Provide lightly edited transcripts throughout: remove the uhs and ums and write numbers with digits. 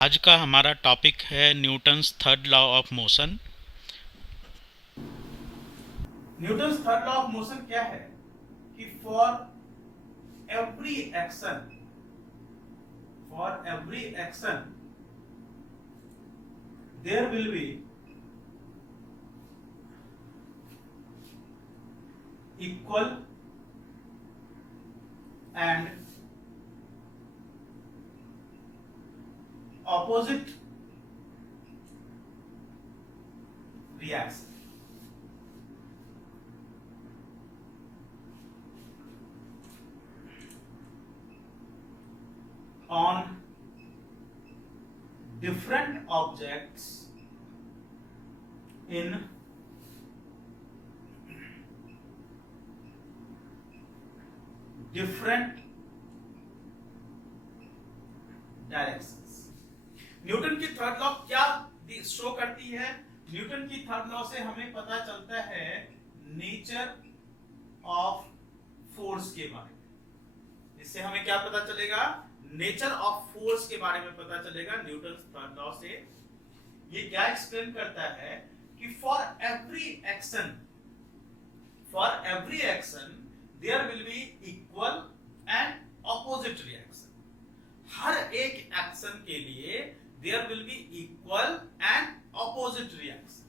आज का हमारा टॉपिक है Newton's third law of motion. Newton's third law of motion क्या है कि every action for every action there will be equal and opposite reaction. On different objects in different directions. Newton की third law क्या show करती है? Newton की third law से हमें पता चलता है नेचर ऑफ फोर्स के बारे में। इससे हमें क्या पता चलेगा? नेचर ऑफ फोर्स के बारे में पता चलेगा न्यूटन थर्ड लॉ से। ये क्या एक्सप्लेन करता है कि for every action there will be equal and opposite reaction. हर एक एक्शन के लिए there will be equal and opposite reaction.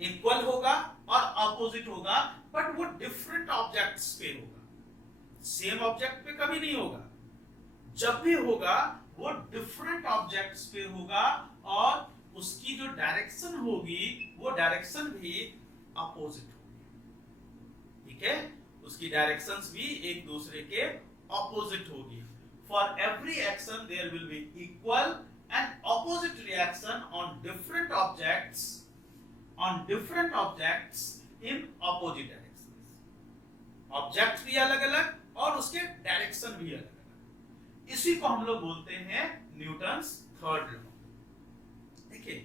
Equal होगा और ऑपोजिट होगा, बट वो डिफरेंट ऑब्जेक्ट्स पे होगा, सेम ऑब्जेक्ट पे कभी नहीं होगा। जब भी होगा वो डिफरेंट ऑब्जेक्ट्स पे होगा और उसकी जो डायरेक्शन होगी वो डायरेक्शन भी अपोजिट होगी। ठीक है, उसकी डायरेक्शंस भी एक दूसरे के ऑपोजिट होगी। For every action there will be equal and opposite reaction on different objects in opposite directions. Objects भी अलग अलग और उसके डायरेक्शन भी अलग अलग। इसी को हम लोग बोलते हैं न्यूटन्स थर्ड लॉ। देखिए,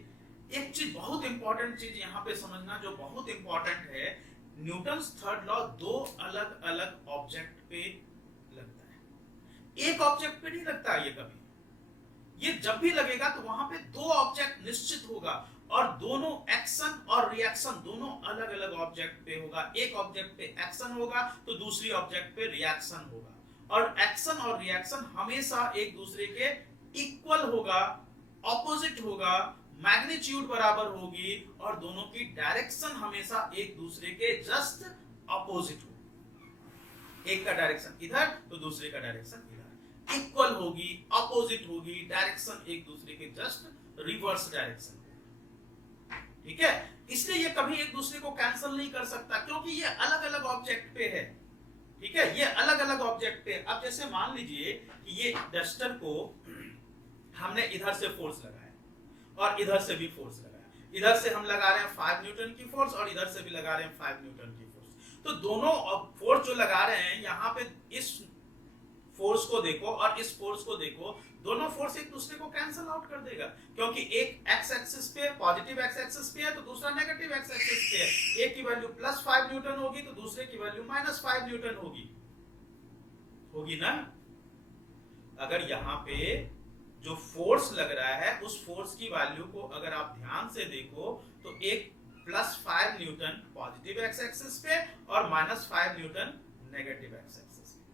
एक चीज बहुत इंपॉर्टेंट चीज यहां पे समझना, जो बहुत इंपॉर्टेंट है, न्यूटन्स थर्ड लॉ दो अलग अलग ऑब्जेक्ट पे लगता है, एक ऑब्जेक्ट पे नहीं लगता ये कभी। ये जब भी लगेगा तो वहां पे दो ऑब्जेक्ट निश्चित होगा और दोनों एक्शन और रिएक्शन दोनों अलग अलग ऑब्जेक्ट पे होगा। एक ऑब्जेक्ट पे एक्शन होगा तो दूसरी ऑब्जेक्ट पे रिएक्शन होगा, और एक्शन और रिएक्शन हमेशा एक दूसरे के इक्वल होगा, ऑपोजिट होगा, मैग्नीट्यूड बराबर होगी और दोनों की डायरेक्शन हमेशा एक दूसरे के जस्ट ऑपोजिट होगी। एक का डायरेक्शन इधर तो दूसरे का डायरेक्शन इधर, इक्वल होगी, ऑपोजिट होगी, डायरेक्शन एक दूसरे के जस्ट रिवर्स डायरेक्शन। ठीक है, इसलिए ये कभी एक दूसरे को कैंसिल नहीं कर सकता क्योंकि ये अलग अलग ऑब्जेक्ट पे है। ठीक है, ये अलग अलग ऑब्जेक्ट पे। अब जैसे मान लीजिए कि ये डस्टर को हमने इधर से फोर्स लगाया और इधर से भी फोर्स लगाया। इधर से हम लगा रहे हैं 5 न्यूटन की फोर्स और इधर से भी लगा रहे हैं 5 न्यूटन की फोर्स। तो दोनों फोर्स जो लगा रहे हैं यहाँ पे, इस फोर्स को देखो और इस फोर्स को देखो, दोनों फोर्स एक दूसरे को कैंसिल आउट कर देगा क्योंकि एक एक्स एक्सिस पे, पॉजिटिव एक्स एक्सिस पे है तो दूसरा नेगेटिव एक्स एक्सिस पे है। एक की वैल्यू +5 न्यूटन होगी तो दूसरे की वैल्यू -5 न्यूटन होगी ना। अगर यहाँ पे जो फोर्स लग रहा है उस फोर्स की वैल्यू को अगर आप ध्यान से देखो तो एक +5 न्यूटन पॉजिटिव एक्स एक्सिस पे और -5 न्यूटन नेगेटिव एक्स एक्सिस पे।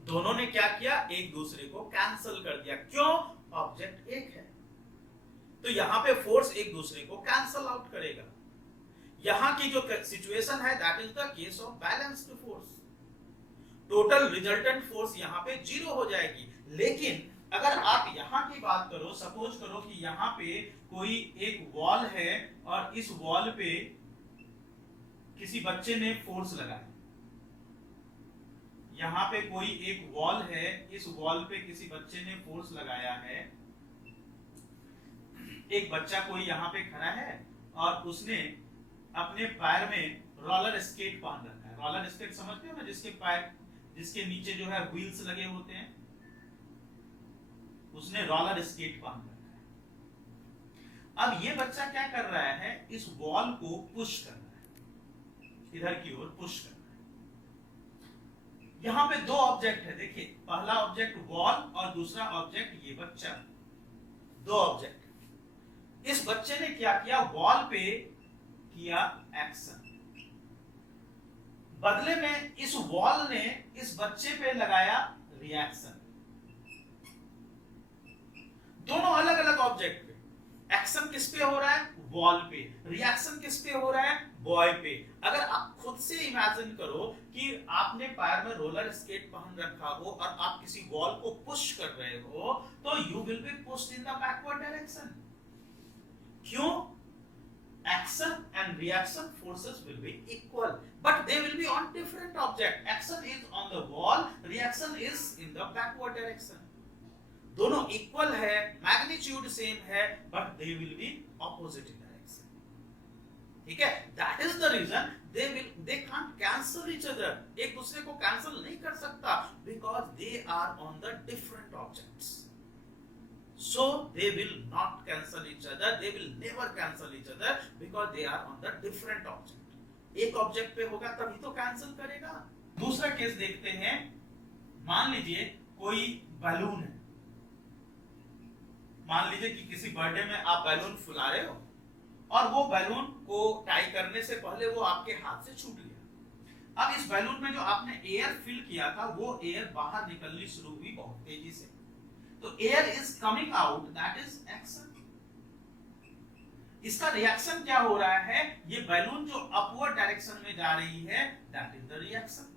दोनों ने क्या किया? एक दूसरे को कैंसिल कर दिया। क्यों? ऑब्जेक्ट एक है तो यहाँ पे फोर्स एक दूसरे को कैंसिल आउट करेगा। यहाँ की जो सिचुएशन है that is the case of balanced force. Total resultant force यहाँ पे 0 हो जाएगी। लेकिन अगर आप यहाँ की बात करो, सपोज करो कि यहाँ पे कोई एक वॉल है और इस वॉल पे किसी बच्चे ने फोर्स लगाया। यहाँ पे कोई एक वॉल है, इस वॉल पे किसी बच्चे ने फोर्स लगाया है। एक बच्चा कोई यहाँ पे खड़ा है और उसने अपने पैर में रोलर स्केट पहन रखा है। रोलर स्केट समझते हो ना, जिसके नीचे जो है व्हील्स लगे होते हैं, उसने रोलर स्केट पहन रखा है। अब ये बच्चा क्या कर रहा है? इस वॉल को पुश कर रहा है, इधर की ओर पुश कर रहा है। यहां पे दो ऑब्जेक्ट है, देखिए पहला ऑब्जेक्ट बॉल और दूसरा ऑब्जेक्ट ये बच्चा, दो ऑब्जेक्ट। इस बच्चे ने क्या किया, बॉल पे किया एक्शन, बदले में इस बॉल ने इस बच्चे पे लगाया रिएक्शन। दोनों अलग अलग ऑब्जेक्ट पे एक्शन किस पे हो रहा है, बॉल पे, रिएक्शन किस पे हो रहा है, बॉय पे। अगर आप खुद से इमेजिन करो कि आपने पैर में रोलर स्केट पहन रखा हो और आप किसी बॉल को पुश कर रहे हो, तो you will be pushed in the backward direction. क्यों? Action and reaction forces will be equal, but they will be on different object. Action is on the wall, reaction is in the backward direction. दोनों equal है, magnitude same है, but they will be opposite in direction. ठीक है? That is the reason they can't cancel each other. एक दूसरे को cancel नहीं कर सकता, because they are on the different objects. So they will not cancel each other, they will never cancel each other because they are on the different object. एक object पे होगा तभी तो कैंसिल करेगा। दूसरा केस देखते हैं, मान लीजिए कोई बैलून है, मान लीजिए कि किसी बर्थडे में आप बैलून फुला रहे हो और वो बैलून को टाई करने से पहले वो आपके हाथ से छूट गया। अब इस बैलून में जो आपने एयर फिल किया था वो एयर बाहर निकलनी शुरू हुई बहुत तेजी से, तो air is coming out, that is action. इसका रिएक्शन क्या हो रहा है, ये बैलून जो अपवर्ड डायरेक्शन में जा रही है, दैट इज द रिएक्शन।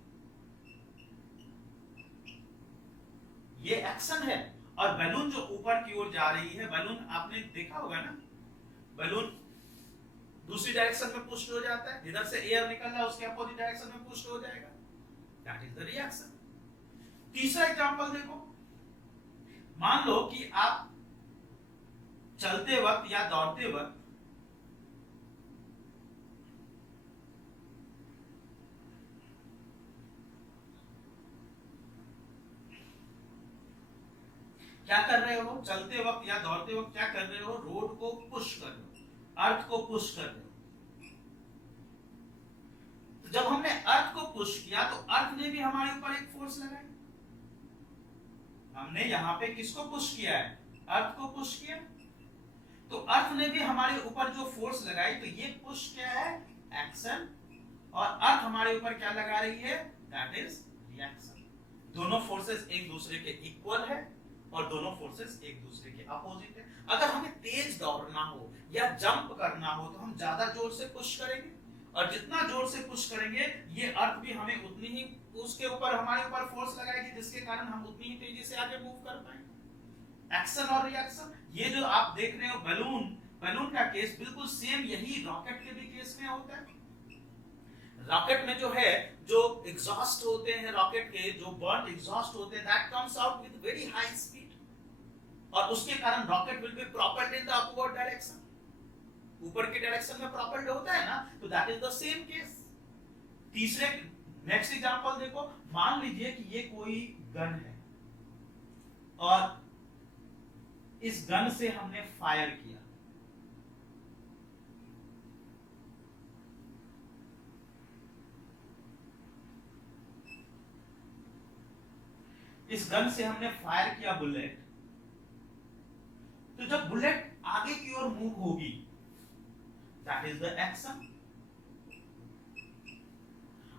ये एक्शन है, और बैलून जो ऊपर की ओर जा रही है, बैलून आपने देखा होगा ना, बैलून दूसरी डायरेक्शन में पुश हो जाता है, इधर से एयर निकल रहा है उसके अपोजिट डायरेक्शन में पुश हो जाएगा, दैट इज द रिएक्शन। तीसरा एग्जांपल देखो, मान लो कि आप चलते वक्त या दौड़ते वक्त क्या कर रहे हो, चलते वक्त या दौड़ते वक्त क्या कर रहे हो, रोड को पुश कर रहे हो, अर्थ को पुश कर रहे हो। तो जब हमने अर्थ को पुश किया तो अर्थ ने भी हमारे ऊपर एक फोर्स लगाई। हमने यहाँ पे किसको पुश किया है, अर्थ को पुश किया, तो अर्थ ने भी हमारे ऊपर जो फोर्स लगाई, तो ये पुश क्या है, एक्शन, और अर्थ हमारे ऊपर क्या लगा रही है, दैट इज रिएक्शन। दोनों फोर्सेस एक दूसरे के इक्वल है और दोनों फोर्सेस एक दूसरे के अपोजिट है। अगर हमें तेज दौड़ना हो या जंप करना हो तो हम ज्यादा जोर से पुश करेंगे, और जितना जोर से पुश करेंगे ये अर्थ भी हमें उतनी ही उसके ऊपर हमारे ऊपर फोर्स लगाएगी, जिसके कारण हम उतनी ही तेजी से आगे मूव कर पाएंगे। एक्शन और रिएक्शन, ये जो आप देख रहे हो बैलून का केस बिल्कुल सेम यही रॉकेट के भी केस में होता है। रॉकेट में जो है, जो एग्जॉस्ट होते हैं रॉकेट के, जो बर्न एग्जॉस्ट होते हैं, that comes out with very high speed, और उसके कारण rocket will be propelled in the upward direction, ऊपर के डायरेक्शन में प्रोपेल्ड होता है ना, तो that is the same case. तीसरे नेक्स्ट एग्जांपल देखो, मान लीजिए कि ये कोई गन है और इस गन से हमने फायर किया, इस गन से हमने फायर किया बुलेट, तो जब बुलेट आगे की ओर मूव होगी, दैट इज द एक्शन,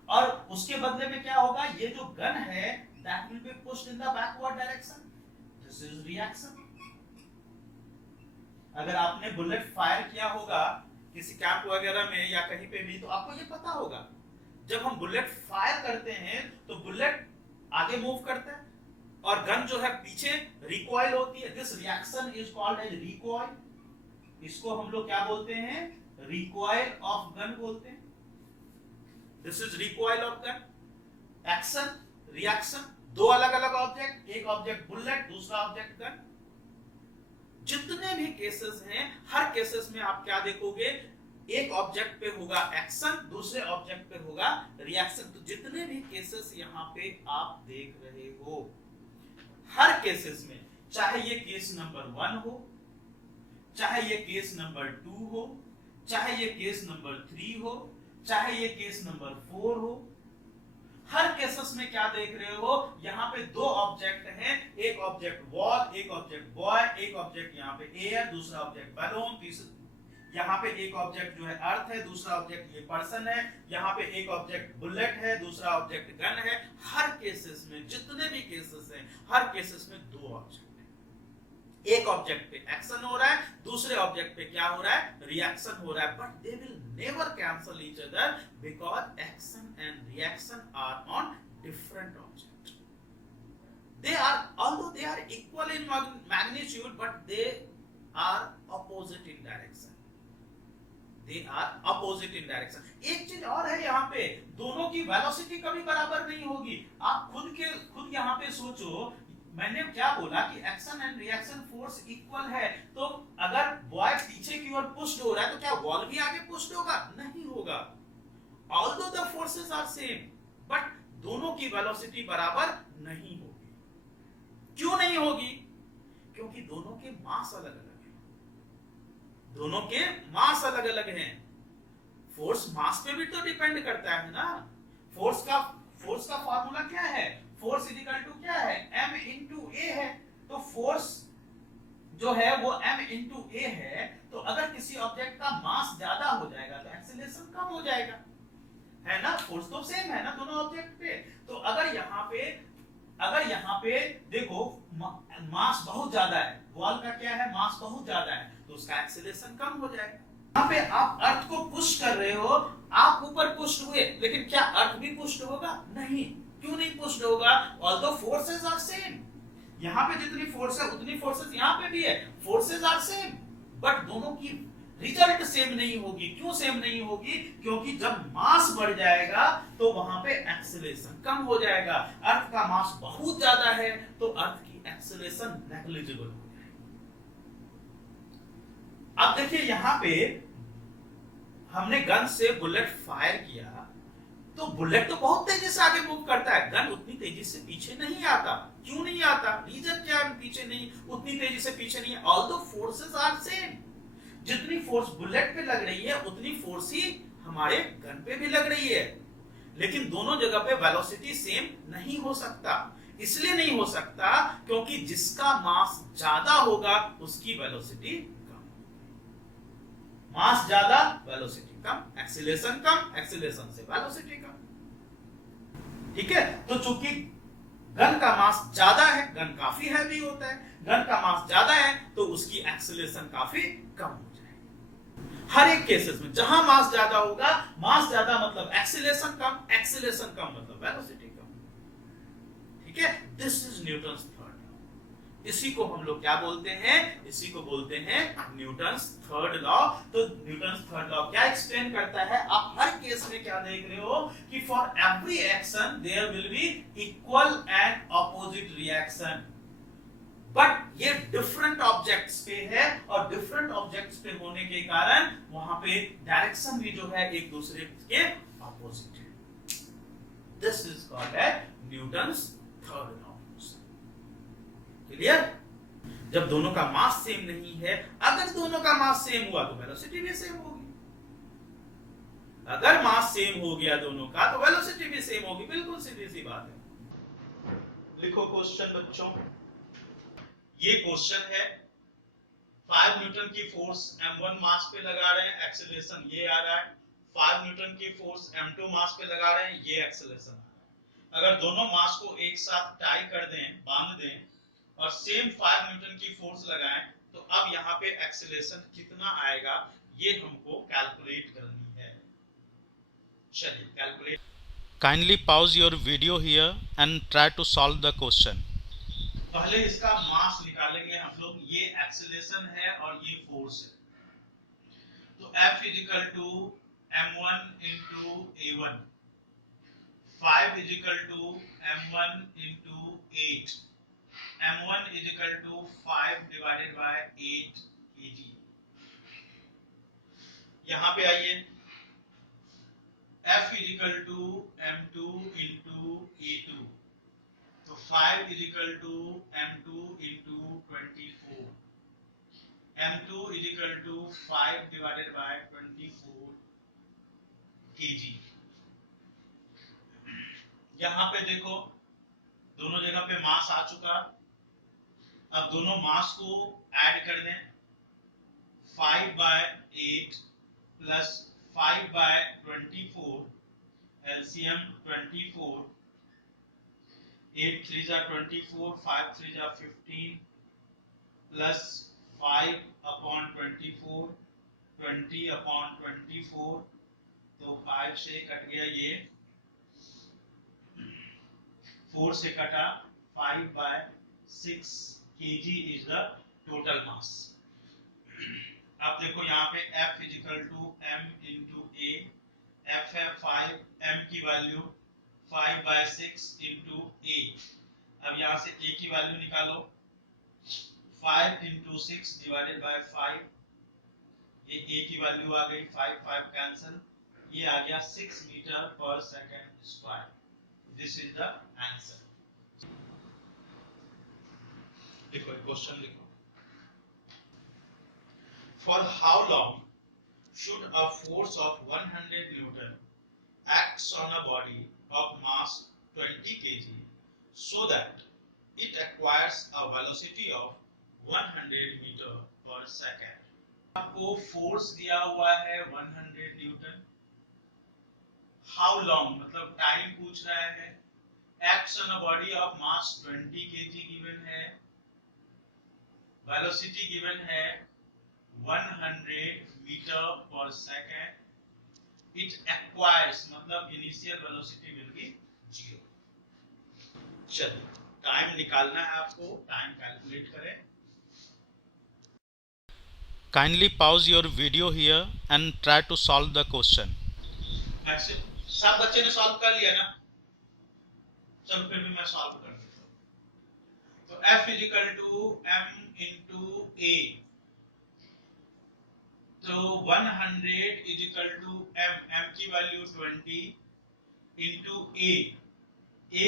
और उसके बदले में क्या होगा, ये जो गन है that will be pushed in the backward direction, this is reaction. अगर आपने बुलेट फायर किया होगा किसी कैंप वगैरह में या कहीं पे भी, तो आपको ये पता होगा जब हम बुलेट फायर करते हैं तो बुलेट आगे मूव करता है और गन जो है पीछे रिकॉइल होती है। This reaction is called as recoil, इसको हम लोग क्या बोलते हैं, रिकॉइल ऑफ गन बोलते हैं। This is recoil of gun. Action, reaction, दो अलग अलग ऑब्जेक्ट, एक ऑब्जेक्ट बुलेट, दूसरा ऑब्जेक्ट गन। जितने भी केसेस हैं, हर केसेस में आप क्या देखोगे, एक ऑब्जेक्ट पे होगा एक्शन, दूसरे ऑब्जेक्ट पे होगा रिएक्शन। तो जितने भी केसेस यहाँ पे आप देख रहे हो, हर केसेस में, चाहे ये केस नंबर 1 हो, चाहे ये केस नंबर 2 हो, चाहे ये केस नंबर 3 हो, चाहे ये केस नंबर 4 हो, हर केसेस में क्या देख रहे हो, यहाँ पे दो ऑब्जेक्ट हैं, एक ऑब्जेक्ट वॉल, एक ऑब्जेक्ट बॉय, एक ऑब्जेक्ट यहाँ पे एयर, दूसरा ऑब्जेक्ट बैलून, यहाँ पे एक ऑब्जेक्ट जो है अर्थ है, दूसरा ऑब्जेक्ट ये पर्सन है, यहाँ पे एक ऑब्जेक्ट बुलेट है, दूसरा ऑब्जेक्ट गन है। हर केसेस में, जितने भी केसेस हैं, हर केसेस में दो ऑब्जेक्ट है। एक ऑब्जेक्ट पे एक्शन हो रहा है, दूसरे ऑब्जेक्ट पे क्या हो रहा है, रिएक्शन हो रहा है, but they will never cancel each other because action and reaction are on different object. they are although they are equal in magnitude but they are opposite in direction। they are opposite in direction। एक चीज और है, यहाँ पे दोनों की velocity कभी बराबर नहीं होगी। आप खुद यहाँ पे सोचो, मैंने क्या बोला कि action and reaction force equal है, तो अगर बॉय पीछे की ओर पुश्ड हो रहा है तो क्या वॉल भी आगे पुश्ड होगा? नहीं होगा। Although the forces are same but दोनों की वेलोसिटी बराबर नहीं होगी। क्यों नहीं होगी? क्योंकि दोनों के मास अलग अलग हैं। दोनों के मास अलग अलग हैं। फोर्स मास पे भी तो डिपेंड करता है ना। फोर्स का फॉर्मूला क्या है? फोर्स इक्वल टू क्या है? m इंटू ए है। तो फोर्स जो है वो m इंटू ए है, तो अगर किसी ऑब्जेक्ट का मास ज्यादा हो जाएगा तो एक्सीलरेशन कम हो जाएगा, है ना। फोर्स तो सेम है ना दोनों ऑब्जेक्ट पे। तो अगर यहाँ पे देखो मास बहुत ज्यादा है, वॉल का क्या है, मास बहुत ज्यादा है, तो उसका एक्सीलरेशन कम हो जाएगा। यहाँ पे आप अर्थ को पुश कर रहे हो, आप ऊपर पुश हुए, लेकिन क्या अर्थ भी पुश होगा? नहीं। क्यों नहीं पुश होगा? Although forces are same. यहाँ पे जितनी फोर्स है उतनी फोर्सेस यहाँ पे भी है, फोर्सेस आर सेम, बट दोनों की रिजल्ट सेम नहीं होगी। क्यों सेम नहीं होगी? क्योंकि जब मास बढ़ जाएगा तो वहां पे एक्सीलरेशन कम हो जाएगा। अर्थ का मास बहुत ज्यादा है तो अर्थ की एक्सीलरेशन नेग्लिजिबल हो जाएगी। अब देखिए यहाँ पे हमने गन से बुलेट फायर किया, तो बुलेट तो बहुत तेजी से आगे मूव करता है, गन उतनी तेजी से पीछे नहीं आता। क्यों नहीं आता? रीजन क्या है पीछे नहीं, उतनी तेजी से पीछे नहीं है? Although forces are same. जितनी फोर्स बुलेट पे लग रही है उतनी फोर्स ही हमारे गन पे भी लग रही है, लेकिन दोनों जगह पे वेलोसिटी सेम नहीं हो सकता। इसलिए नहीं हो सकता क्योंकि जिसका मास ज्यादा होगा उसकी वेलोसिटी कम। मास ज्यादा, वेलोसिटी कम, एक्सीलरेशन कम, एक्सीलरेशन से वेलोसिटी कम। ठीक है। तो चूंकि गन का मास ज्यादा है, गन काफी हैवी होता है, गन का मास ज्यादा है तो उसकी एक्सीलरेशन काफी कम हो जाएगी। हर एक केसेस में जहां मास ज्यादा होगा, मास ज्यादा मतलब एक्सीलरेशन कम, एक्सीलरेशन कम मतलब वेलोसिटी कम। ठीक है। This is Newton's third law. इसी को हम लोग क्या बोलते हैं? इसी को बोलते हैं न्यूटन्स थर्ड लॉ। तो न्यूटन्स थर्ड लॉ क्या एक्सप्लेन करता है? आप हर केस में क्या देख रहे हो कि for every action there will be equal and opposite reaction, but ये डिफरेंट ऑब्जेक्ट्स पे है और डिफरेंट ऑब्जेक्ट्स पे होने के कारण वहां पे डायरेक्शन भी जो है एक दूसरे के ऑपोजिट है। This is called as Newton's third law. Clear? जब दोनों का मास सेम नहीं है, अगर दोनों का मास सेम हुआ तो वेलोसिटी भी सेम होगी। अगर मास सेम हो गया दोनों का तो वेलोसिटी भी सेम होगी। बिल्कुल सीधी सी बात है। लिखो क्वेश्चन बच्चों। ये क्वेश्चन है, 5 न्यूटन की फोर्स m1 मास पे लगा रहे हैं, एक्सीलरेशन ये आ रहा है। 5 न्यूटन की फोर्स m2 मास पे लगा रहे हैं, ये एक्सीलरेशन आ रहा है। अगर दोनों मास को एक साथ टाई कर दें, बांध दें और सेम 5 न्यूटन की फोर्स लगाएं, तो अब यहाँ पे एक्सीलरेशन कितना आएगा ये हमको कैलकुलेट करनी है। चलिए calculate. Kindly pause your video here and try to solve the question. पहले इसका मास निकालेंगे हम लोग। ये एक्सीलरेशन है और ये फोर्स है। तो F equal to m1 into a1, 5 is equal to m1 into 8, m1 is equal to 5 divided by 8 kg। यहां पे आइए, F is equal to m2 into a2, तो 5 is equal to m2 into 24, m2 is equal to 5 divided by 24 kg। यहां पे देखो दोनों जगह पे मास आ चुका। अब दोनों मास को ऐड कर दें, 5/8 प्लस 5/24, एलसीएम 24, 8 3 जा 24, 5 3 जा 15 प्लस 5/24, 20/24, तो 5 से कट गया ये, 4 से कटा, 5/6 kg is the total mass. अब देखो यहाँ पे F is equal to m into a, F है 5, m की वैल्यू 5/6 इंटू ए। अब यहाँ से a की वैल्यू निकालो, 5 इंटू 6 डिवाइडेड बाय 5, ये a की वैल्यू आ गई, 5 5 कैंसिल, ये आ गया 6 मीटर पर second square. This is the answer. देखो क्वेश्चन लिखो, for how long should a force of 100 Newton acts on a body of mass 20 kg so that it acquires a velocity of 100 meter per second। आपको force दिया हुआ है 100 Newton, how long मतलब time पूछ रहा है, acts on a body of mass 20 kg given है, velocity given है 100 मीटर पर सेकेंड, it acquires मतलब इनिशियल वेलोसिटी विल बी 0। चलिए टाइम निकालना है आपको, टाइम कैलकुलेट करें। Kindly pause your video here and try to solve the question. ऐसे सब बच्चे ने सॉल्व कर लिया ना? चलो फिर भी मैं सॉल्व कर देता हूं। तो F is equal to m into a, तो 100 इजिकल टू m की वैल्यू 20 इंटू ए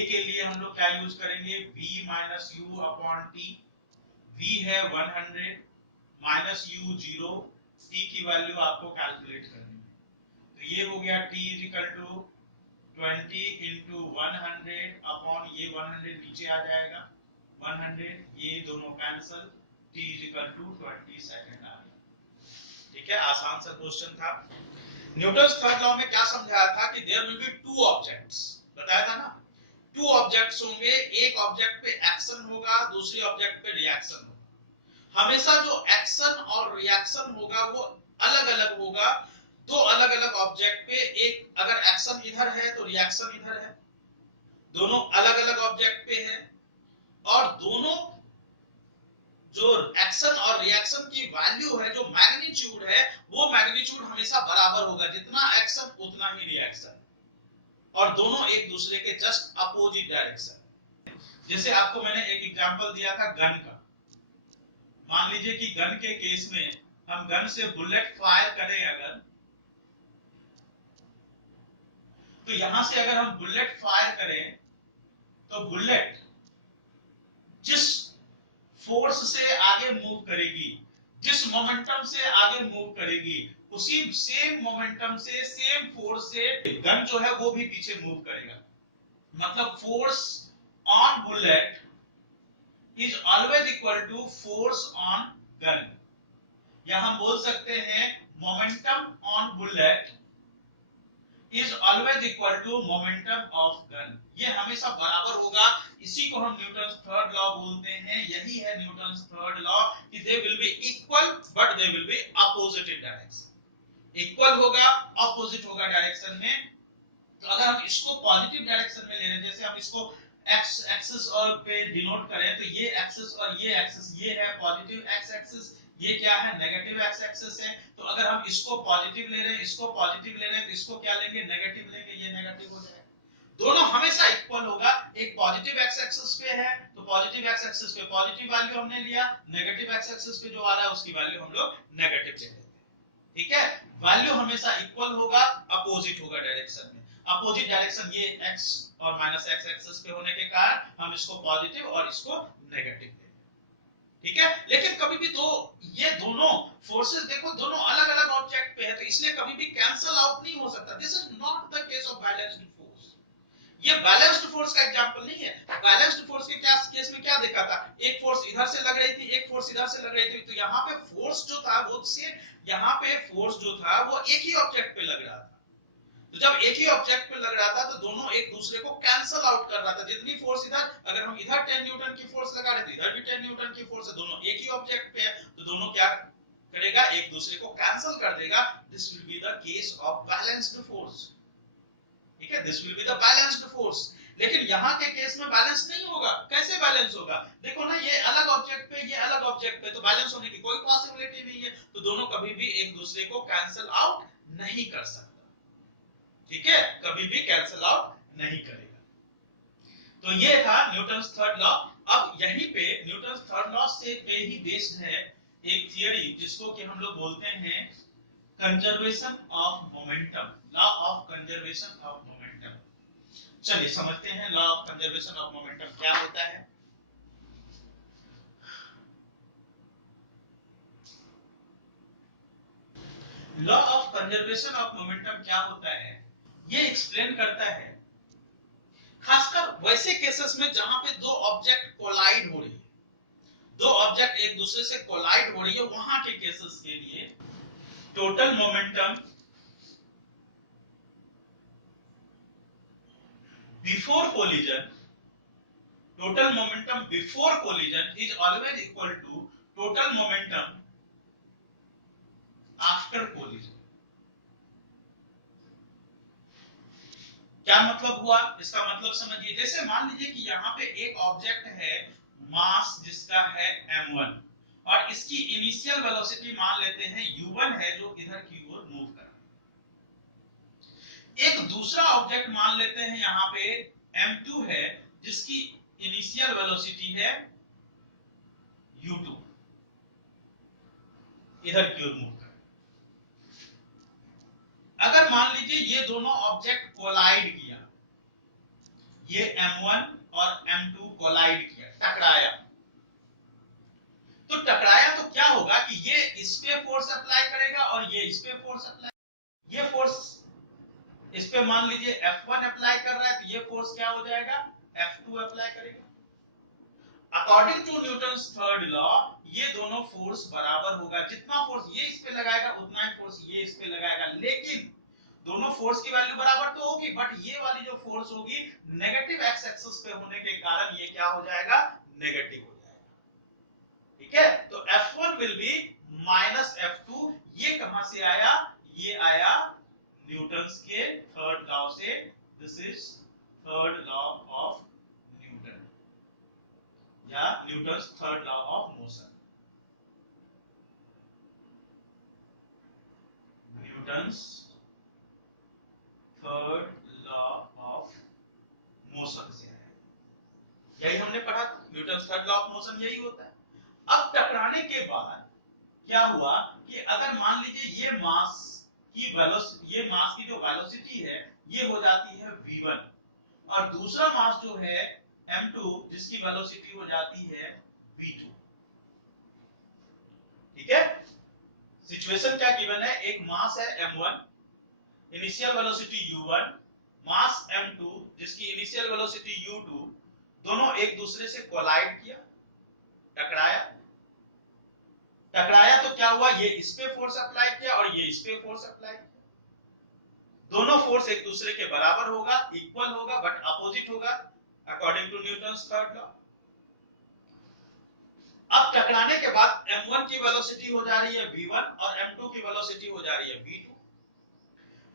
के लिए हम लोग क्या यूज करेंगे, v minus u upon t. v है 100 माइनस u 0, t की वैल्यू आपको कैलकुलेट करनी है, तो ये हो गया t equal to 20 into 100 upon ये 100 नीचे आ जाएगा, 100 ये दोनों cancel, t equal to 20 second आ गया। ठीक है, आसान सा क्वेश्चन था। न्यूटन्स थर्ड लॉ में क्या समझाया था कि there will be two objects, बताया था ना, टू ऑब्जेक्ट्स होंगे, एक ऑब्जेक्ट पे एक्शन होगा, दूसरी ऑब्जेक्ट पे रिएक्शन होगा। हमेशा जो एक्शन और रिएक्शन होगा वो अलग अलग होगा, दो अलग अलग ऑब्जेक्ट पे, एक अगर एक्शन इधर है तो रिएक्शन इधर है, दोनों अलग अलग ऑब्जेक्ट पे है, और दोनों जो एक्शन और रिएक्शन की वैल्यू है, जो मैग्नीट्यूड है, वो मैग्नीट्यूड हमेशा बराबर होगा, जितना एक्शन उतना ही रिएक्शन, और दोनों एक दूसरे के जस्ट अपोजिट डायरेक्शन। जैसे आपको मैंने एक एग्जांपल दिया था गन का, मान लीजिए कि गन के केस में हम गन से बुलेट फायर करें अगर, तो यहां से अगर हम बुलेट फायर करें तो बुलेट जिस फोर्स से आगे मूव करेगी, जिस मोमेंटम से आगे मूव करेगी, उसी सेम मोमेंटम से, सेम फोर्स से गन जो है वो भी पीछे मूव करेगा। मतलब force on bullet is always equal to force on gun, या हम बोल सकते हैं momentum on bullet is always equal to momentum of gun, ये हमेशा बराबर होगा। इसी को हम न्यूटन्स थर्ड लॉ बोलते हैं, यही है न्यूटन्स थर्ड लॉ कि they will be equal but they will be opposite in direction. Equal होगा, अपोजिट होगा डायरेक्शन में। तो अगर हम इसको पॉजिटिव डायरेक्शन में ले रहे हैं, जैसे हम इसको एक्स एक्सिस और पे डिनोट करें, तो ये एक्सिस और ये एक्सिस, ये है पॉजिटिव एक्स एक्सिस, ये क्या है, नेगेटिव एक्स एक्सिस है। तो अगर हम इसको पॉजिटिव ले रहे हैं, इसको पॉजिटिव ले रहे हैं, तो इसको क्या लेंगे, नेगेटिव लेंगे, ये नेगेटिव हो जाएगा। दोनों हमेशा इक्वल होगा। एक पॉजिटिव एक्स एक्सिस पे है तो पॉजिटिव एक्स एक्सिस पे पॉजिटिव वैल्यू हमने लिया, नेगेटिव एक्स एक्सिस पे जो आ रहा है उसकी वैल्यू हम लोग नेगेटिव ले लेते हैं। ठीक है, वैल्यू हमेशा इक्वल होगा, अपोजिट होगा डायरेक्शन में। अपोजिट डायरेक्शन ये x और माइनस x एक्सिस पे होने के कारण हम इसको पॉजिटिव और इसको नेगेटिव ले, ठीक है। लेकिन कभी भी ये दोनों फोर्सेस देखो, दोनों अलग अलग ऑब्जेक्ट पे है, तो इसलिए कभी भी कैंसल आउट नहीं हो सकता। This is not the case of balanced force. ये बैलेंस्ड फोर्स का एग्जांपल नहीं है। बैलेंस्ड फोर्स के क्या केस में क्या देखा था, एक फोर्स इधर से लग रही थी, एक फोर्स इधर से लग रही थी, तो यहाँ पे फोर्स जो था वो सेम, यहाँ पे फोर्स जो था वो एक ही ऑब्जेक्ट पे लग रहा था। तो जब एक ही ऑब्जेक्ट पे लग रहा था तो दोनों एक दूसरे को कैंसल आउट कर रहा था। जितनी फोर्स इधर, अगर हम इधर 10 न्यूटन की फोर्स लगा रहे थे, इधर भी 10 न्यूटन की फोर्स है, दोनों एक ही ऑब्जेक्ट पे है, तो दोनों क्या करेगा, एक दूसरे को कैंसल कर देगा। This will be the case of balanced force. ठीक है, this will be the balanced force. लेकिन यहाँ के केस में बैलेंस नहीं होगा। कैसे बैलेंस होगा, देखो ना, ये अलग ऑब्जेक्ट पे, ये अलग ऑब्जेक्ट पे, तो बैलेंस होने की कोई पॉसिबिलिटी नहीं है। तो दोनों कभी भी एक दूसरे को कैंसल आउट नहीं कर सकता। ठीक है, कभी भी कैंसल आउट नहीं करेगा। तो ये था न्यूटन्स थर्ड लॉ। अब यहीं पे न्यूटन्स थर्ड लॉ से पे ही बेस्ड है एक थियरी जिसको कि हम लोग बोलते हैं conservation of momentum, law of conservation of momentum. चलिए समझते हैं law of conservation of momentum क्या होता है। Law of conservation of momentum क्या होता है, ये एक्सप्लेन करता है खासकर वैसे केसेस में जहां पे दो ऑब्जेक्ट कोलाइड हो रही है, दो ऑब्जेक्ट एक दूसरे से कोलाइड हो रही है, वहां के केसेस के लिए total momentum before collision, total momentum before collision is always equal to total momentum after collision। क्या मतलब हुआ, इसका मतलब समझिए। जैसे मान लीजिए कि यहाँ पे एक ऑब्जेक्ट है, मास जिसका है m1, और इसकी इनिशियल वेलोसिटी मान लेते हैं u1 है, जो इधर की ओर मूव कर रहा है। एक दूसरा ऑब्जेक्ट मान लेते हैं यहाँ पे m2 है, जिसकी इनिशियल वेलोसिटी है u2, इधर की ओर मूव कर। अगर मान लीजिए ये दोनों ऑब्जेक्ट कोलाइड किया, ये m1 और m2 कोलाइड किया, टकराया, तो टकराया तो क्या होगा कि ये इस पे फोर्स अप्लाई करेगा और ये इस पे फोर्स अप्लाई, ये फोर्स इस पे मान लीजिए F1 अप्लाई कर रहा है, तो ये फोर्स क्या हो जाएगा, F2 अप्लाई करेगा। According to Newton's third law ये दोनों फोर्स बराबर होगा, जितना फोर्स ये इस पे लगाएगा उतना ही फोर्स ये इस पे लगाएगा। लेकिन दोनों फोर्स की वैल्यू बराबर तो होगी, बट ये वाली जो फोर्स होगी नेगेटिव एक्स एक्सिस पे होने के कारण ये क्या हो जाएगा, नेगेटिव हो जाएगा। ठीक है, तो F1 will be minus F2। ये कहां से आया, ये आया न्यूटन्स के थर्ड लॉ से। This is third law of Newton या Newton's third law of motion. Newton's third law of motion से आया, यही हमने पढ़ा था। Newton's third law of motion यही होता है। अब टकराने के बाद क्या हुआ कि अगर मान लीजिए ये मास की वेलोसिटी, ये मास की जो वेलोसिटी है ये हो जाती है v1, और दूसरा मास जो है m2 जिसकी वेलोसिटी हो जाती है v2। ठीक है, सिचुएशन क्या गिवन है, एक मास है m1, इनिशियल वेलोसिटी u1, मास m2 जिसकी इनिशियल वेलोसिटी u2, दोनों एक दूसरे से कोलाइड किया, टकराया। टकराया तो क्या हुआ, ये इस पे फोर्स अप्लाई किया और ये इस पे फोर्स अप्लाई किया। दोनों फोर्स एक दूसरे के बराबर होगा, इक्वल होगा, बट अपोजिट होगा according to Newton's third law. अब टकराने के बाद m1 की वेलोसिटी हो जा रही है v1 और m2 की वेलोसिटी हो जा रही है v2।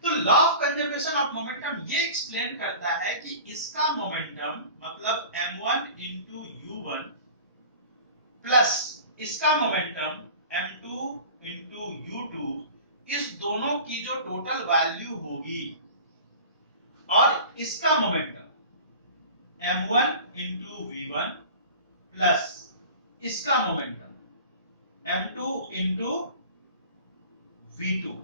तो law of conservation of momentum ये एक्सप्लेन करता है कि इसका मोमेंटम मतलब m1 into u1 प्लस इसका मोमेंटम m2 into u2, इस दोनों की जो टोटल वैल्यू होगी, और इसका momentum m1 into v1 plus इसका मोमेंटम m2 into v2,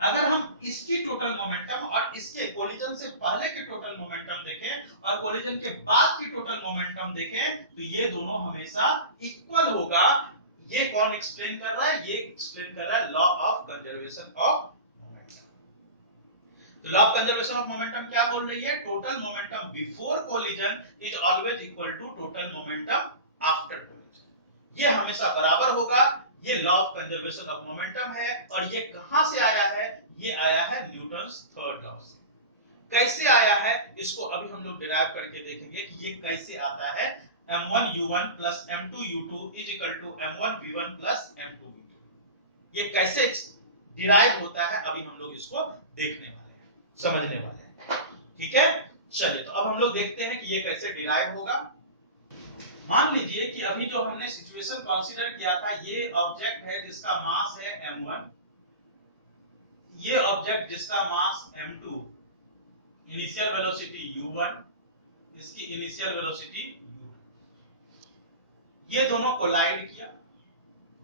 अगर हम इसकी टोटल मोमेंटम और इसके कोलिजन से पहले के टोटल मोमेंटम देखें और कोलिजन के बाद की टोटल मोमेंटम देखें, तो ये दोनों हमेशा इक्वल होगा। ये कौन एक्सप्लेन कर रहा है, ये एक्सप्लेन कर रहा है law of conservation of momentum. तो law of conservation of momentum क्या बोल रही है? Total momentum before collision is always equal to total momentum after collision. ये हमेशा बराबर होगा। ये law of conservation of momentum है और ये कहां से आया है? ये आया है न्यूटन्स थर्ड लॉ से। कैसे आया है इसको अभी हम लोग डिराइव करके देखेंगे कि ये कैसे आता है। m1u1 plus m2u2 is equal to m1v1 plus m2v2। ये कैसे डिराइव होता है अभी हम लोग इसको देखने वाले हैं, समझने वाले हैं। ठीक है, चलिए तो अब हम लोग देखते हैं कि ये कैसे डिराइव होगा। मान लीजिए कि अभी जो हमने सिचुएशन कंसीडर किया था, ये ऑब्जेक्ट है जिसका मास है m1, ये ऑब्जेक्ट जिसका मास m2, इनिशियल वेलोसिटी u1, इसकी इनिशियल वेलोसिटी u2। ये दोनों कोलाइड किया,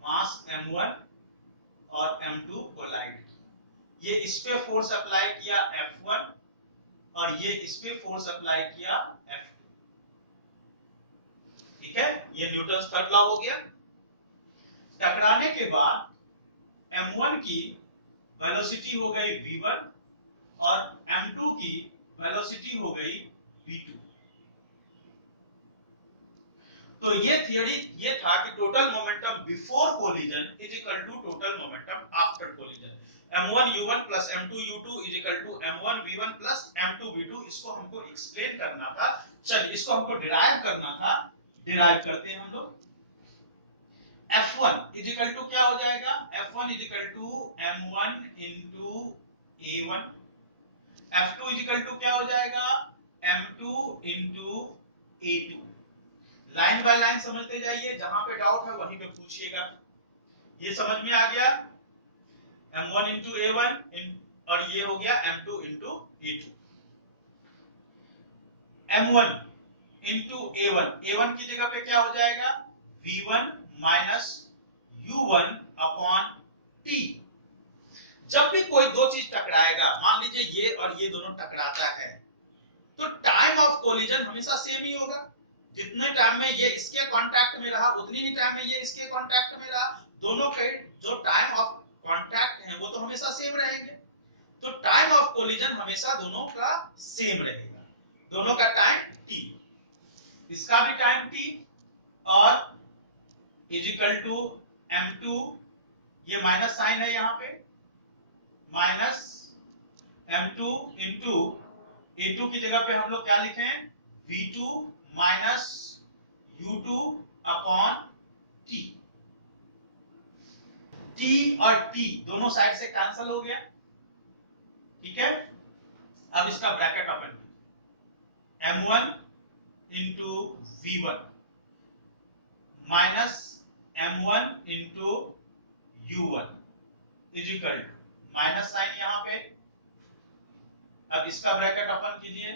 मास m1 और m2 कोलाइड किया। ये इस पे फोर्स अप्लाई किया F1 और ये इस पे फोर्स अप्लाई किया F2। ठीक है, ये न्यूटन्स थर्ड लॉ हो गया। टकराने के बाद m1 की वेलोसिटी हो गई v1 और m2 की वेलोसिटी हो गई v2। तो ये थियरी ये था कि total momentum before collision is equal to total momentum after collision. m1u1 plus m2u2 is equal to m1v1 plus m2v2। इसको हमको एक्सप्लेन करना था, चलिए इसको हमको डिराइव करना था। डिराइव करते हैं हम लोग। F1 is equal to क्या हो जाएगा? F1 is equal to m1 into a1। F2 is equal to क्या हो जाएगा? m2 into a2। Line by line समझते जाइए, जहां पे डाउट है वहीं पे पूछिएगा। ये समझ में आ गया? m1 into a1 और ये हो गया m2 into a2। m1 into a1, a1 की जगह पे क्या हो जाएगा? v1 minus u1 upon t। जब भी कोई दो चीज टकराएगा, मान लीजिए ये और ये दोनों टकराता है, तो टाइम ऑफ कोलिजन हमेशा सेम ही होगा। जितने टाइम में ये इसके कांटेक्ट में रहा, उतनी ही टाइम में ये इसके कांटेक्ट में रहा। दोनों के जो टाइम ऑफ कांटेक्ट है वो तो हमेशा सेम रहेंगे। तो टाइम ऑफ कोलिजन हमेशा दोनों का सेम रहेगा। दोनों का टाइम t, इसका भी टाइम t और इज इक्वल टू m2, ये माइनस साइन है यहाँ पे, माइनस m2 इंटू a2 की जगह पे हम लोग क्या लिखें? v2 minus u2 upon t। t और t दोनों साइड से कैंसिल हो गया। ठीक है, अब इसका ब्रैकेट ओपन करें। m1 into v1 minus m1 into u1 is equal to minus sign यहां पे। अब इसका ब्रैकेट ओपन कीजिए।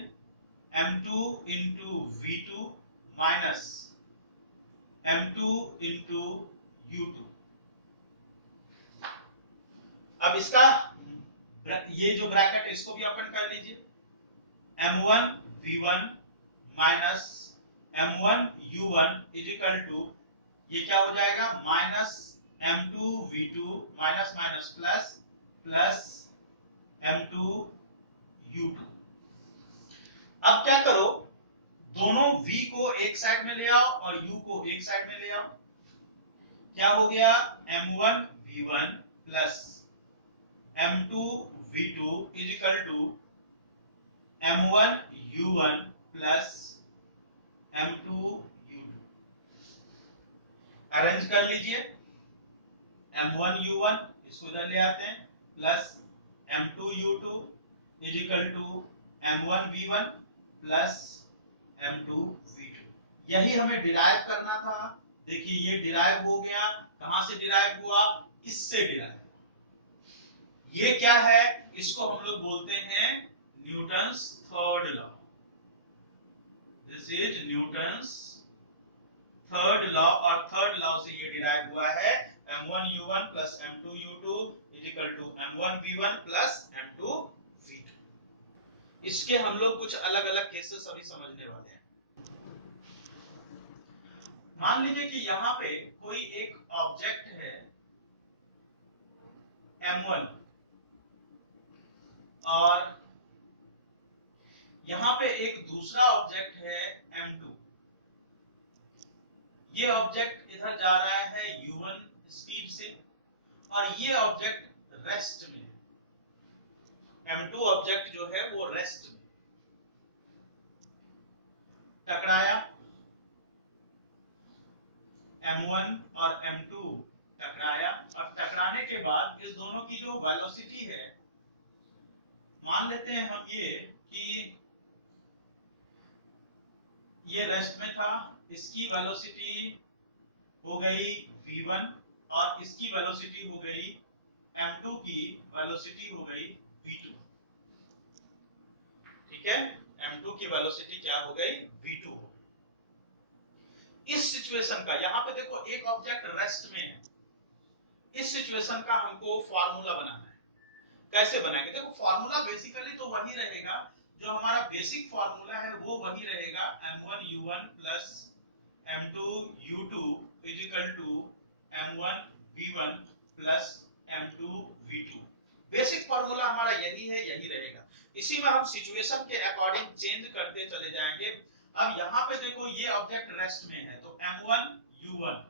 m2 into v2 minus m2 into u2। अब इसका ये जो ब्रैकेट है इसको भी ओपन कर लीजिए। m1 v1 minus m1 u1 is equal to ये क्या हो जाएगा? Minus m2 v2 minus minus plus plus m2 u2। अब क्या करो, दोनों v को एक साइड में ले आओ और u को एक साइड में ले आओ। क्या हो गया? m1 v1 plus m2 v2 is equal to m1 u1 plus m2 u2। Arrange कर लीजिए। m1 u1 इसको इधर ले आते हैं, plus m2 u2 is equal to m1 v1 plus m2 v2। यही हमें डिराइव करना था। देखिए ये डिराइव हो गया। कहां से डिराइव हुआ? इससे डिराइव। ये क्या है? इसको हम लोग बोलते हैं Newton's third law. This is Newton's third law और थर्ड लॉ से ये डिराइव हुआ है। m1 u1 plus m2 u2 is equal to m1 v1 plus m2 v2। इसके हम लोग कुछ अलग अलग केसेस अभी समझने वाले हैं। मान लीजिए कि यहां पे कोई एक ऑब्जेक्ट है m1 और ये ऑब्जेक्ट इधर जा रहा है u1 स्पीड से और ये ऑब्जेक्ट रेस्ट में है। m2 ऑब्जेक्ट जो है वो रेस्ट में टकराया, m1 और m2 टकराया और टकराने के बाद इस दोनों की जो वेलोसिटी है, मान लेते हैं हम ये कि ये रेस्ट में था, इसकी वेलोसिटी हो गई v1 और इसकी वेलोसिटी हो गई m2 की वेलोसिटी हो गई v2। ठीक है, m2 की वेलोसिटी क्या हो गई, v2 हो गई। इस सिचुएशन का यहां पे देखो एक ऑब्जेक्ट रेस्ट में है, इस सिचुएशन का हमको फार्मूला बनाना है। कैसे बनाएंगे, देखो फार्मूला बेसिकली तो वही रहेगा, जो हमारा बेसिक फार्मूला है वो वही रहेगा, m1 u1 plus m2 u2 is equal to m1 v1 plus m2 v2। Basic formula हमारा यही है, यही रहेगा। इसी में हम सिचुएशन के अकॉर्डिंग चेंज करते चले जाएंगे। अब यहाँ पे देखो ये ऑब्जेक्ट रेस्ट में है, तो m1 u1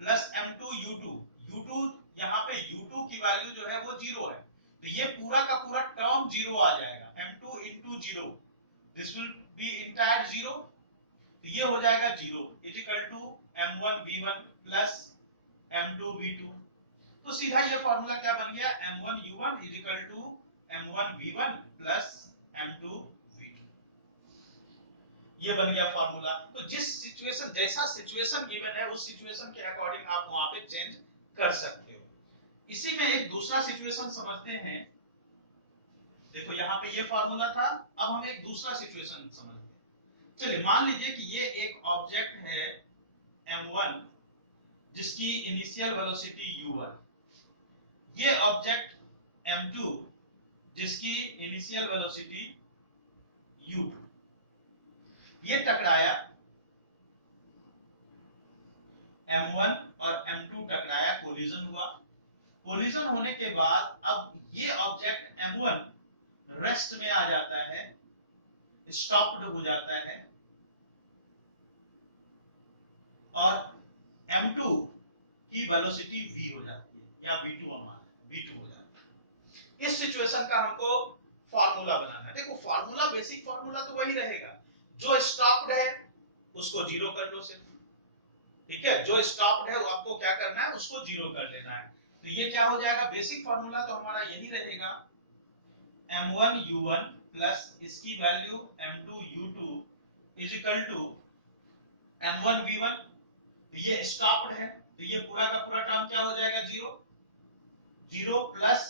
plus m2 u2, u2 यहाँ पे u2 की वैल्यू जो है वो 0 है, तो ये पूरा का पूरा टर्म 0 आ जाएगा, m2 into 0, this will B entire 0, तो ये हो जाएगा 0 is equal to m1 v1 plus m2 v2। तो सीधा ये फार्मूला क्या बन गया, m1 u1 is equal to m1 v1 plus m2 v2, ये बन गया फार्मूला। तो जिस सिचुएशन, जैसा सिचुएशन गिवन है उस सिचुएशन के अकॉर्डिंग आप वहां पे चेंज कर सकते हो। इसी में एक दूसरा सिचुएशन समझते हैं। देखो यहाँ पे ये फार्मूला था, अब हम एक दूसरा सिचुएशन समझते हैं। चलिए मान लीजिए कि ये एक ऑब्जेक्ट है m1 जिसकी इनिशियल वेलोसिटी u1, ये ऑब्जेक्ट m2 जिसकी इनिशियल वेलोसिटी u2, ये टकराया, m1 और m2 टकराया, कोलिजन हुआ। कोलिजन होने के बाद अब ये ऑब्जेक्ट m1 रेस्ट में आ जाता है, स्टॉप्ड हो जाता है, और m2 की वेलोसिटी v हो जाती है, या v2 हो जाती है। इस सिचुएशन का हमको फार्मूला बनाना है। देखो फार्मूला, बेसिक फार्मूला तो वही रहेगा, जो स्टॉप्ड है उसको 0 कर लो सिर्फ, ठीक है, जो स्टॉप्ड है वो आपको क्या करना है, उसको 0 कर लेना है। तो ये क्या हो जाएगा, बेसिक फार्मूला तो हमारा यही रहेगा, m1 u1 प्लस इसकी value m2 u2 is equal to m1 v1, तो ये स्टॉप्ड है, तो ये पूरा का पूरा टर्म क्या हो जाएगा, 0 प्लस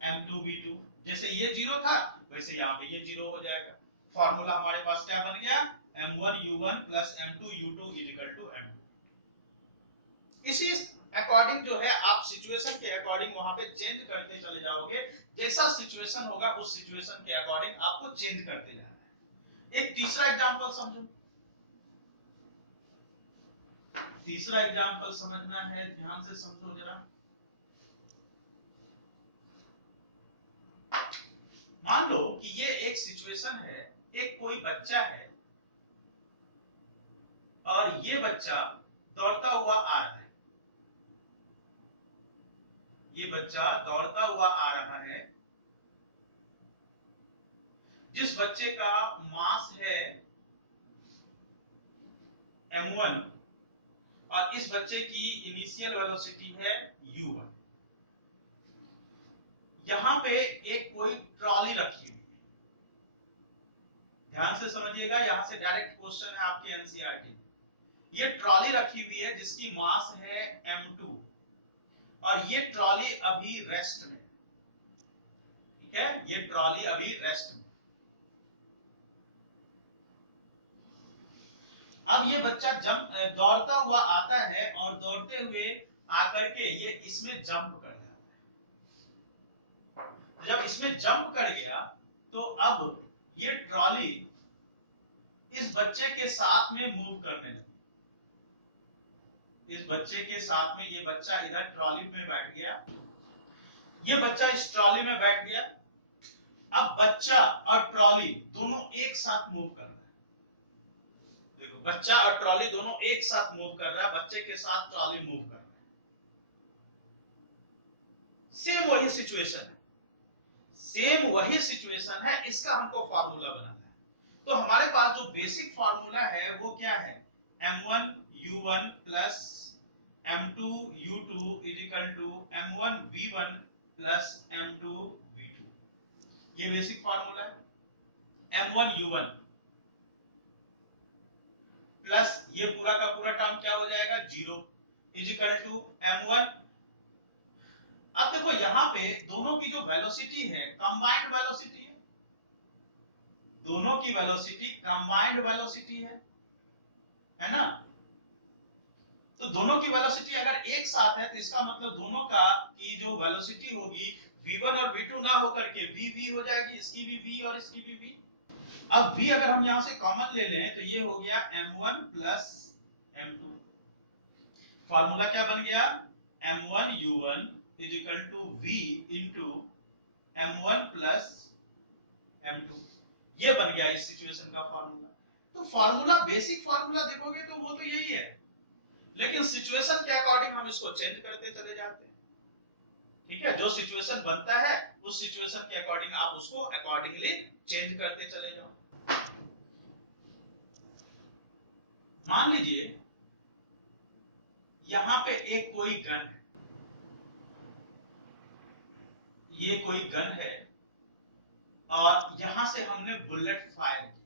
m2 v2, जैसे ये 0 था वैसे यहाँ पे ये 0 हो जाएगा। फार्मूला हमारे पास क्या बन गया, m1 u1 plus m2 u2 is equal to m2। इसी अकॉर्डिंग जो है आप सिचुएशन के अकॉर्डिंग वहां पे चेंज करते चले जाओगे, जैसा सिचुएशन होगा उस सिचुएशन के अकॉर्डिंग आपको चेंज करते जाना है। एक तीसरा एग्जांपल समझो, तीसरा एग्जांपल समझना है, ध्यान से समझो जरा। मान लो कि ये एक सिचुएशन है, एक कोई बच्चा है और ये बच्चा दौड़ता हुआ आ रहा है, ये बच्चा दौड़ता हुआ आ रहा है, जिस बच्चे का मास है m1 और इस बच्चे की इनिशियल वेलोसिटी है u1। यहां पे एक कोई ट्रॉली रखी हुई है, ध्यान से समझिएगा, यहां से डायरेक्ट क्वेश्चन है आपके एनसीईआरटी। ये ट्रॉली रखी हुई है जिसकी मास है m2 और ये ट्रॉली अभी रेस्ट में, ठीक है, ये ट्रॉली अभी रेस्ट में। अब ये बच्चा दौड़ता हुआ आता है और दौड़ते हुए आकर के ये इसमें जंप कर जाता है। जब इसमें जंप कर गया तो अब ये ट्रॉली इस बच्चे के साथ में मूव करने लगी, इस बच्चे के साथ में, ये बच्चा इधर ट्रॉली में बैठ गया, ये बच्चा इस ट्रॉली में बैठ गया। अब बच्चा और ट्रॉली दोनों एक साथ मूव कर रहे हैं, देखो बच्चा और ट्रॉली दोनों एक साथ मूव कर रहा है, बच्चे के साथ ट्रॉली मूव कर रहा है, सेम वही सिचुएशन है, सेम वही सिचुएशन है, इसका हमको फार्मूला बनाना है। तो हमारे पास जो बेसिक फार्मूला है वो क्या है, m1 u1 plus m2 u2 is equal to m1 v1 plus m2 v2। ये बेसिक फार्मूला है। m1 u1 प्लस ये पूरा का पूरा टर्म क्या हो जाएगा, 0 इज इक्वल टू m1। अब देखो यहां पे दोनों की जो वेलोसिटी है कंबाइंड वेलोसिटी है, दोनों की वेलोसिटी कंबाइंड वेलोसिटी है ना। तो दोनों की वेलोसिटी अगर एक साथ है तो इसका मतलब दोनों का की जो वेलोसिटी होगी v1 और v2 ना होकर के v हो जाएगी, इसकी भी v और इसकी भी v। अब v अगर हम यहां से कॉमन ले लें तो ये हो गया m1 प्लस m2। फार्मूला क्या बन गया, m1 u1 is equal to v into m1 plus m2। ये बन गया इस सिचुएशन का फार्मूला। तो फार्मूला बेसिक फार्मूला देखोगे तो वो तो यही है, लेकिन सिचुएशन के अकॉर्डिंग हम इसको चेंज करते चले जाते हैं। ठीक है, जो सिचुएशन बनता है उस सिचुएशन के अकॉर्डिंग आप उसको अकॉर्डिंगली चेंज करते चले जाओ। मान लीजिए यहां पे एक कोई गन है, ये कोई गन है और यहां से हमने बुलेट फायर किया,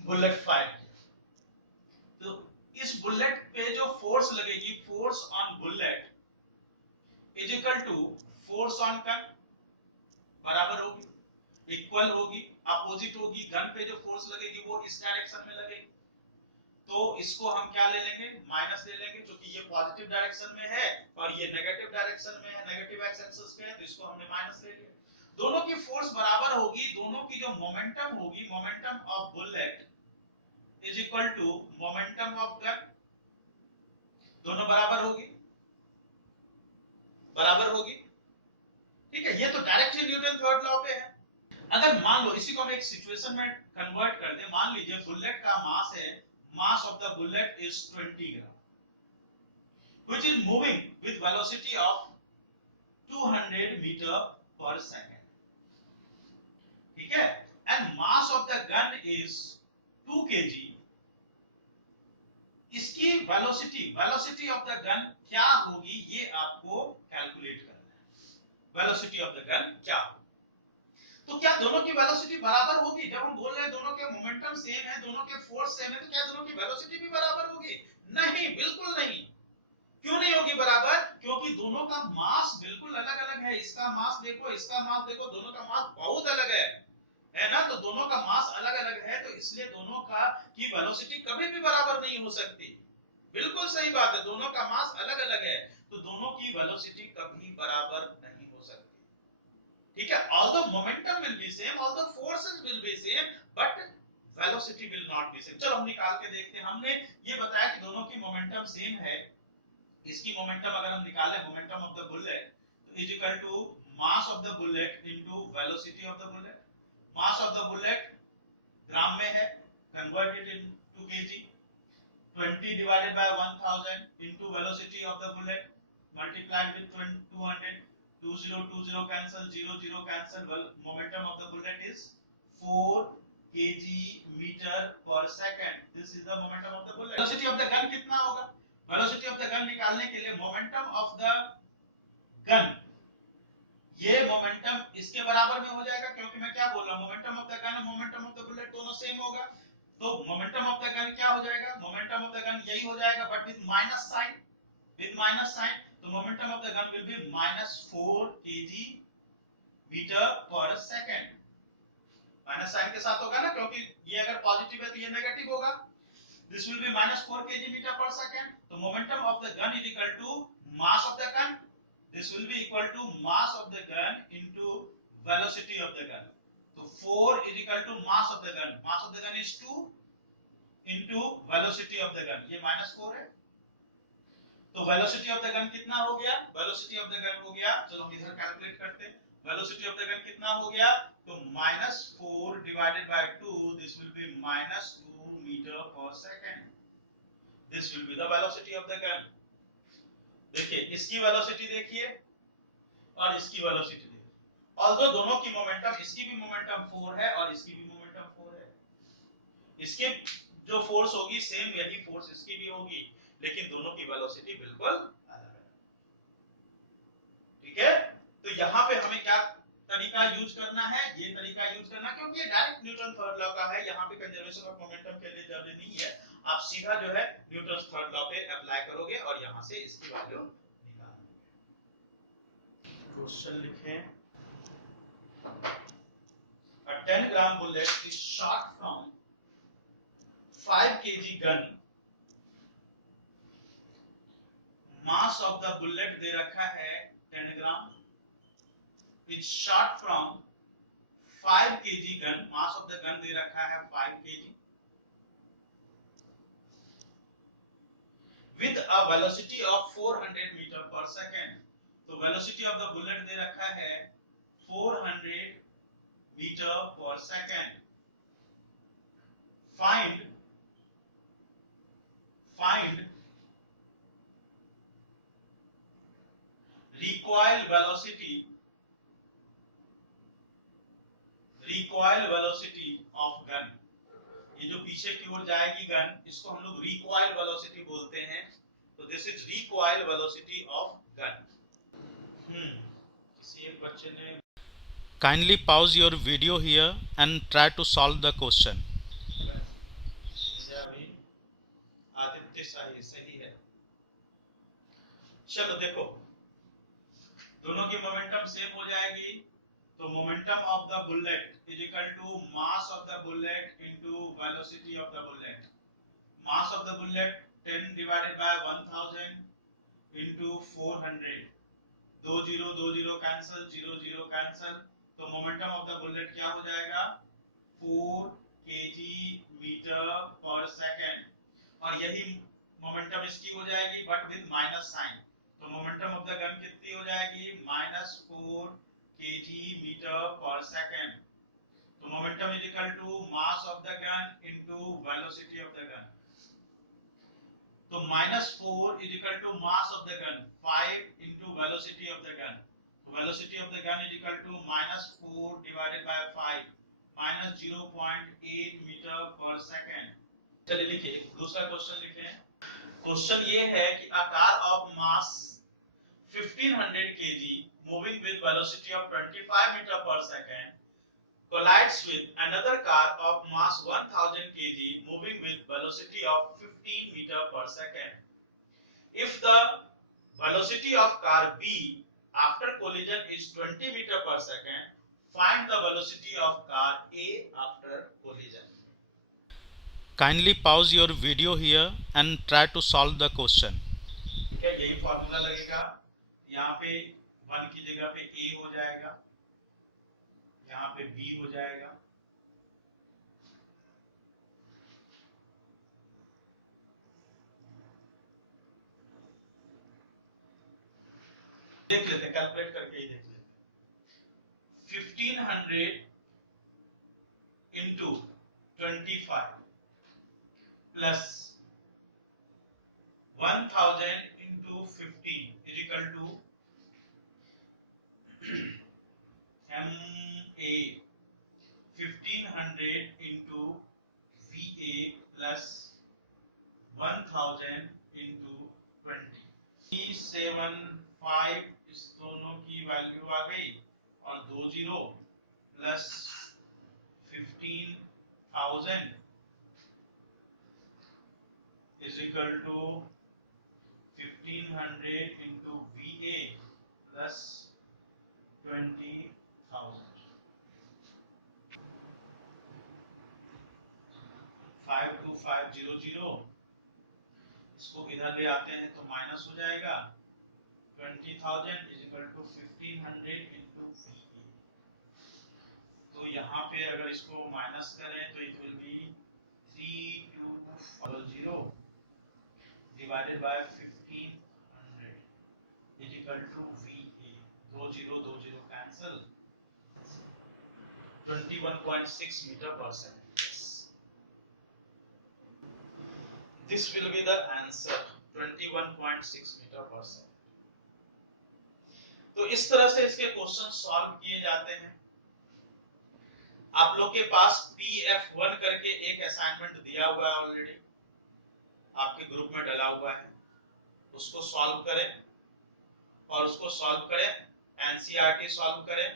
बुलेट फायर किया। तो इस बुलेट पे जो फोर्स लगेगी, force on bullet is equal to force on gun, बराबर होगी, इक्वल होगी, अपोजिट होगी। गन पे जो फोर्स लगेगी वो इस डायरेक्शन में लगेगी, तो इसको हम क्या ले लेंगे, माइनस ले लेंगे, क्योंकि ये पॉजिटिव डायरेक्शन में है और ये नेगेटिव डायरेक्शन में है, नेगेटिव एक्स एक्सिस पे है, तो इसको हमने माइनस ले लिया। दोनों की फोर्स बराबर होगी, दोनों की जो मोमेंटम होगी, momentum of bullet is equal to momentum of gun, दोनों बराबर होगी, बराबर होगी। ठीक है, ये तो डायरेक्टली न्यूटन थर्ड लॉ पे है। अगर मान लो इसी को हम एक सिचुएशन में कन्वर्ट कर दें, मान लीजिए बुलेट का मास है, mass of the bullet is 20 gram, which is moving with velocity of 200 meter per second. ठीक है, and mass of the gun is 2 kg। इसकी वेलोसिटी ऑफ द गन क्या होगी ये आपको कैलकुलेट करना है। वेलोसिटी ऑफ द गन क्या होगी, तो क्या दोनों की वेलोसिटी बराबर होगी? जब हम बोल रहे हैं दोनों के मोमेंटम सेम है, दोनों के फोर्स सेम है, तो क्या दोनों की वेलोसिटी भी बराबर होगी? नहीं, बिल्कुल नहीं। क्यों नहीं होगी बराबर? क्योंकि दोनों का मास बिल्कुल अलग अलग है। इसका मास देखो, इसका मास देखो, दोनों का मास बहुत अलग है ना। तो दोनों का मास अलग अलग है, तो इसलिए दोनों का की वेलोसिटी कभी भी बराबर नहीं हो सकती। बिल्कुल सही बात है, दोनों का मास अलग अलग है, तो दोनों की वेलोसिटी कभी बराबर नहीं हो सकती। ठीक है, although momentum will be same, although forces will be same, but velocity will not be same। चलो हम निकाल के देखते हैं। हमने ये बताया कि दोनों की मोमेंटम सेम है। इसकी मोमेंटम अगर हम निकालें, मोमेंटम ऑफ द बुलेट तो is equal to mass of the bullet into velocity of the bullet. Mass of the bullet gram में है, converted into kg, 20 divided by 1000 into velocity of the bullet multiplied with 200, 20 cancel, 0 cancel, well, momentum of the bullet is 4 kg meter per second। This is the momentum of the bullet। velocity of the gun कितना होगा? velocity of the gun निकालने के लिए momentum of the gun, ये momentum इसके बराबर में हो जाएगा, क्योंकि मैं क्या बोल रहा हूं, मोमेंटम ऑफ द गन और मोमेंटम ऑफ द बुलेट दोनों सेम होगा। तो मोमेंटम ऑफ द गन क्या हो जाएगा, मोमेंटम ऑफ द गन यही हो जाएगा, but with minus sign, with minus sign. तो momentum of the gun will be -4 kg metre per second. Minus sign के साथ होगा ना, क्योंकि ये अगर पॉजिटिव है तो ये नेगेटिव होगा। This will be -4 kg metre per second. तो momentum of the gun is equal to mass of the gun, this will be equal to mass of the gun into velocity of the gun। तो 4 is equal to mass of the gun, mass of the gun is 2 into velocity of the gun, ये -4 है। तो velocity of the gun कितना हो गया, velocity of the gun हो गया, चलो हम इधर कैलकुलेट करते हैं, वेलोसिटी ऑफ द गन कितना हो गया, तो -4 divided by 2, this will be -2 metre per second, this will be the velocity of the gun. देखिए इसकी वेलोसिटी देखिए और इसकी वेलोसिटी देखिए, ऑल्दो दोनों की मोमेंटम, इसकी भी मोमेंटम 4 है और इसकी भी मोमेंटम 4 है, इसके जो फोर्स होगी सेम यही फोर्स इसकी भी होगी, लेकिन दोनों की वेलोसिटी बिल्कुल अलग है। ठीक है, तो यहां पे हमें क्या तरीका यूज करना है, ये तरीका यूज करना, क्योंकि ये डायरेक्ट न्यूटन थर्ड लॉ का है, यहाँ पे कंजर्वेशन ऑफ मोमेंटम के लिए जरूरी नहीं है, आप सीधा जो है न्यूटन थर्ड लॉ पे अप्लाई करोगे और यहां से इसकी वैल्यू निकालोगे। क्वेश्चन लिखें, a 10-gram bullet is shot from 5 kg gun, mass of the bullet दे रखा है 10 ग्राम, it's shot from 5 kg gun, mass of the gun दे रखा है 5 kg, with a velocity of 400 meter per second, तो velocity of the bullet दे रखा है 400 meter per second, find recoil velocity of gun, ये जो पीछे की ओर जाएगी गन, इसको हम लोग रिकॉइल वेलोसिटी बोलते हैं, तो this is recoil velocity of gun. किसी एक बच्चे ने Kindly pause your video here and try to solve the question. अभी आदित्य सही है। चलो देखो, दोनों की मोमेंटम सेम हो जाएगी, तो momentum of the bullet is equal to mass of the bullet into velocity of the bullet. Mass of the bullet 10 divided by 1000 into 400, 2 0 cancel, 0 0 cancel, तो मोमेंटम ऑफ द बुलेट क्या हो जाएगा, 4 kg metre per second, और यही momentum इसकी हो जाएगी but with minus sign, तो मोमेंटम ऑफ द गन कितनी हो जाएगी, -4 kg मीटर पर सेकंड, तो momentum is equal to mass of the gun into velocity of the gun, तो -4 is equal to mass of the gun 5 into velocity of the gun, तो velocity of the gun is equal to -4 divided by 5, -0.8 metre per second. चलिए लिखिए दूसरा question लिखते हैं। Question ये है कि a car of mass 1500 kg moving with velocity of 25 meter per second collides with another car of mass 1000 kg moving with velocity of 15 meter per second. If the velocity of car B after collision is 20 meter per second, find the velocity of car A after collision. Kindly pause your video here and try to solve the question. ठीक है, यही formula लगेगा, यहाँ पे 1 की जगह पे A हो जाएगा, यहाँ पे B हो जाएगा, देख लेते हैं, कैलकुलेट करके ही देख लेते हैं। 1500 into 25 plus 1000 into 15 is equal to MA 1500 into VA plus 1000 into 20, 375, इस दोनों की वैल्यू आ गई, और 2 0 plus 15,000 is equal to 1500 into VA plus 20,000, 52500, इसको इधर ले आते हैं तो माइनस हो जाएगा, 20,000 is equal to 1500 into VA, तो यहाँ पे अगर इसको माइनस करें तो it will be 3250 divided by 1500 is equal to VA, दो zero cancel 21.6 meter per second. Yes. This will be the answer 21.6 meter per second. तो इस तरह से इसके क्वेश्चन सॉल्व किए जाते हैं। आप लोग के पास PF1 करके एक असाइनमेंट दिया हुआ है ऑलरेडी, आपके ग्रुप में डला हुआ है, उसको सॉल्व करें और उसको सॉल्व करें, एनसीईआरटी सॉल्व करें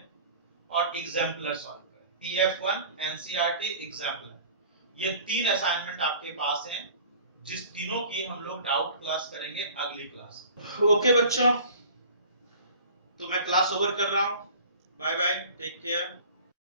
और एग्जाम्पलर सॉल्व करें। PF1 एनसीईआरटी एग्जाम्पलर, ये 3 असाइनमेंट आपके पास हैं, जिस तीनों की हम लोग डाउट क्लास करेंगे अगली क्लास। ओके बच्चों, तो मैं क्लास ओवर कर रहा हूं। Bye bye, take care.